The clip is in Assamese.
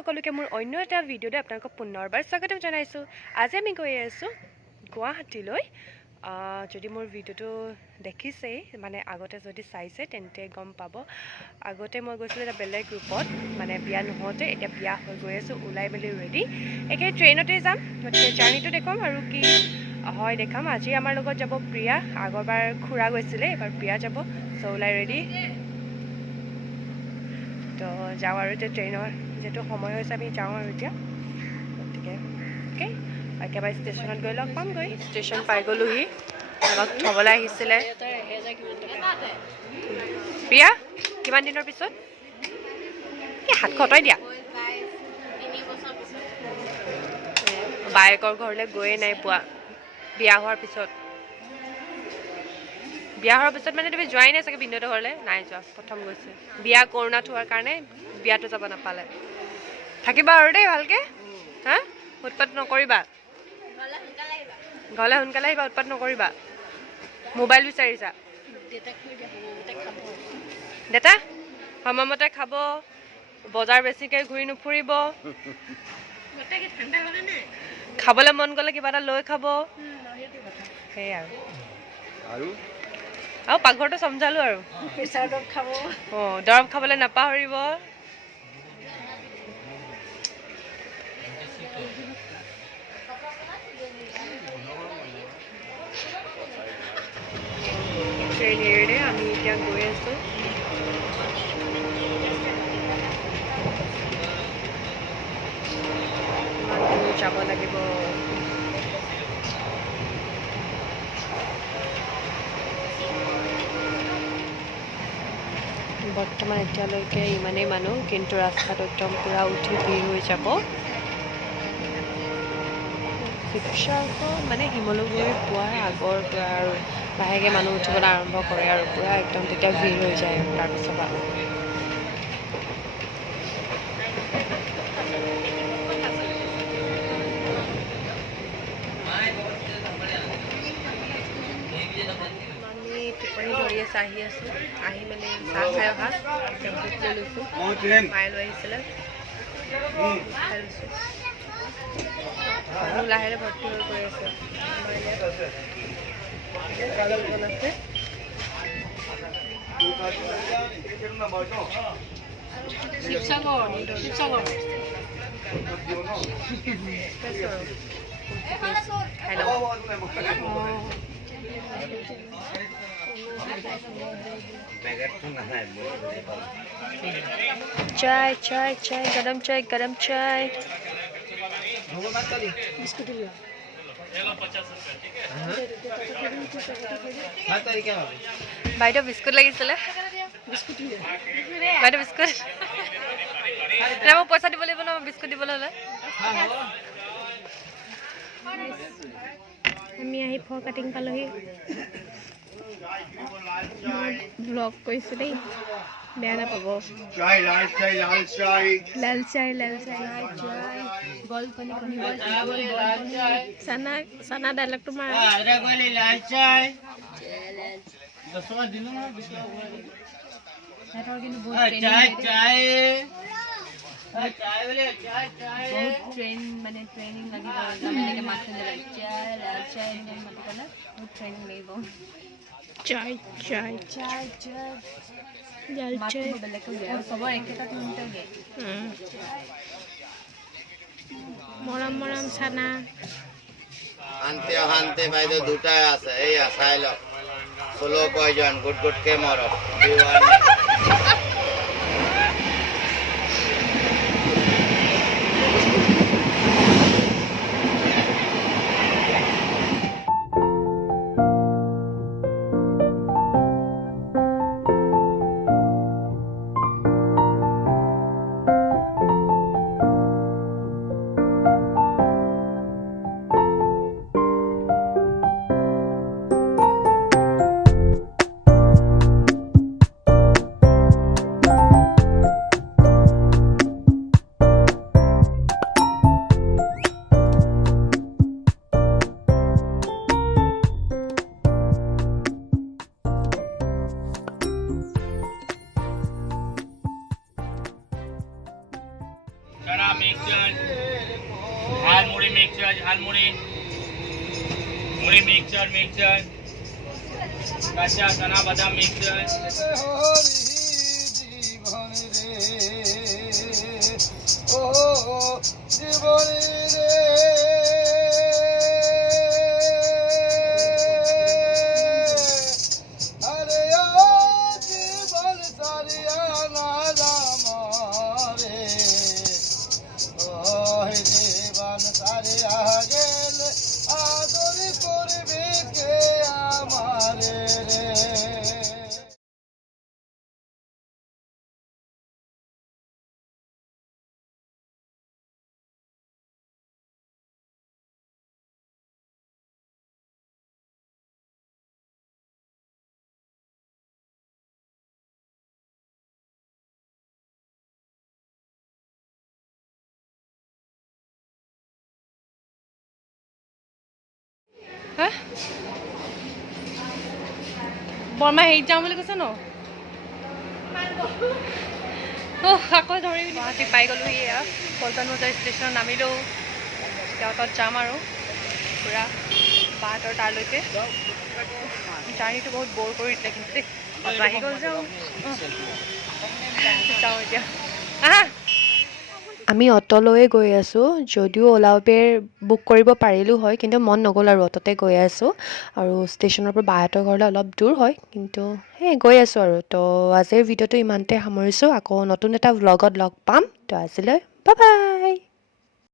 সকলোকে মোৰ অন্য এটা ভিডিঅ'তে আপোনালোকক পুনৰবাৰ স্বাগতম জনাইছোঁ। আজি আমি গৈ আছোঁ গুৱাহাটীলৈ। যদি মোৰ ভিডিঅ'টো দেখিছেই মানে আগতে যদি চাইছে তেন্তে গম পাব। আগতে মই গৈছিলোঁ এটা বেলেগ গ্ৰুপত, মানে বিয়া নহওঁতে, এতিয়া বিয়া হৈ গৈ আছোঁ, ওলাই মেলি ৰেডি। একে ট্ৰেইনতে যাম, গতিকে জাৰ্ণিটো দেখুৱাম আৰু কি হয় দেখাম। আজি আমাৰ লগত যাব প্ৰিয়া, আগৰবাৰ খুৰা গৈছিলে, এবাৰ প্ৰিয়া যাব। চ' ওলাই ৰেডি, তো যাওঁ আৰু এতিয়া ট্ৰেইনৰ যিহেতু সময় হৈছে আমি যাওঁ আৰু এতিয়া। গতিকে অ'কে, একেবাৰে ষ্টেচনত গৈ লগ পামগৈ। ষ্টেচন পাই গ'লোহি, আমাক থ'বলৈ আহিছিলে। প্ৰিয়া কিমান দিনৰ পিছত? এই হাত খটাই দিয়া। বায়েকৰ ঘৰলৈ গৈয়ে নাই পোৱা বিয়া হোৱাৰ পিছত। বিয়া হোৱাৰ পিছত মানে তুমি যোৱাই নাই চাগে ভিনদেউহঁতৰ ঘৰলৈ? নাই যোৱা, প্ৰথম গৈছে। বিয়া কৰোণাত হোৱাৰ কাৰণে বিয়াটো যাব নাপালে। থাকিবা আৰু দেই ভালকৈ, হা? উৎপাত নকৰিবা, ঘৰলৈ সোনকালে আহিবা, উৎপাত নকৰিবা। মোবাইল বিচাৰিছা? দেতা সময়মতে খাব, বজাৰ বেছিকৈ ঘূৰি নুফুৰিব, খাবলৈ মন গ'লে কিবা এটা লৈ খাব, সেয়াই আৰু পাকঘৰটো চম্জালো আৰু প্ৰেছাৰ দৰৱ খাব। অঁ, দৰৱ খাবলৈ নাপাহৰিব। ট্ৰেইন এৰিৰে আমি এতিয়া গৈ আছোঁ। যাব লাগিব। বৰ্তমান এতিয়ালৈকে ইমানেই মানুহ, কিন্তু ৰাস্তাত একদম পূৰা উঠি ভিৰ হৈ যাব। শিৱসাগৰ মানে শিমলুগুৰি পোৱাৰ আগৰ পৰা আৰু লাহেকৈ মানুহ উঠিবলৈ আৰম্ভ কৰে আৰু পূৰা একদম তেতিয়া ভিৰ হৈ যায়। তাৰপিছত আৰু আমি টোপনি ধৰি আছে, আহি আছোঁ, আহি মেলি চাহ খাই অহা বুক লৈ লৈছোঁ, মায়ে লৈ আহিছিলে, খাই লৈছোঁ। মানুহ লাহেৰে ভৰ্তি হৈ গৈ আছে। আমাৰ ইয়াত আছে। चाय चाय चाय, गरम चाय, गरम चाय। বাইদেউ বিস্কুট লাগিছিলে, বাইদেউ বিস্কুট। মোক পইচা দিব লাগিব ন বিস্কুট দিবলৈ হ'লে। আমি আহি ফৰ কাটিং পালোহি। ব্লগ কৰিছোঁ দেই, বেয়া নাপাব। লাল চাই লাল চাই লাল চাই বল কণী কণী বল চানা চানা ডাইলগটো মাৰ। লাল চাই কিন্তু বহুত ট্ৰেইন মানে ট্ৰেইনিং লাগিব, এনেকৈ মাত লাগে চাই লাল চাই মাতি পেলাই বহুত ট্ৰেইনিং লাগিব। চাই চাই চাই চাই মৰম মৰম চানা শান্তি অশান্তি বাইদেউ দুটাই আছে। এই চাই লওক, চলো কয়জন গুট গুটকে মৰম। चना मिक्सचर झालमुड़ी मिक्सचर झालमुड़ी मुड़ी मिक्सचर मिक्सचर कच्चा चना बादाम मिक्सचर হা বৰমা হেৰিত যাওঁ বুলি কৈছে ন আকৌ ধৰি গুৱাহাটী পাই গ'লোঁ এয়া পল্টন বজাৰ ষ্টেচনত নামিলোঁ এতিয়া তাত যাম আৰু পূৰা বাহঁতৰ তালৈকে জাৰ্ণিটো বহুত ব'ৰ কৰি দিলে কিন্তু দেই আহি গ'ল যে যাওঁ এতিয়া আহা আমি অটো লৈয়ে গৈ আছোঁ যদিও ওলা উবেৰ বুক কৰিব পাৰিলোঁ হয় কিন্তু মন নগ'ল আৰু অটোতে গৈ আছোঁ আৰু ষ্টেচনৰ পৰা বাহঁতৰ ঘৰলৈ অলপ দূৰ হয় কিন্তু সেই গৈ আছোঁ আৰু তো আজিৰ ভিডিঅ'টো ইমানতে সামৰিছোঁ আকৌ নতুন এটা ভ্লগত লগ পাম তো আজিলৈ বাই বাই